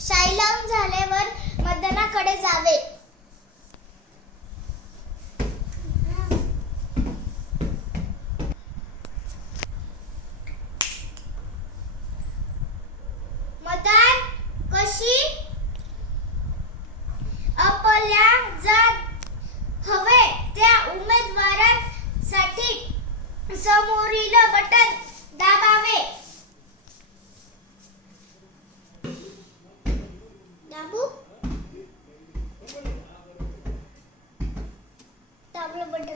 शाई लावून झाल्यावर मदनाकडे जावे. கவலைப்பட்டு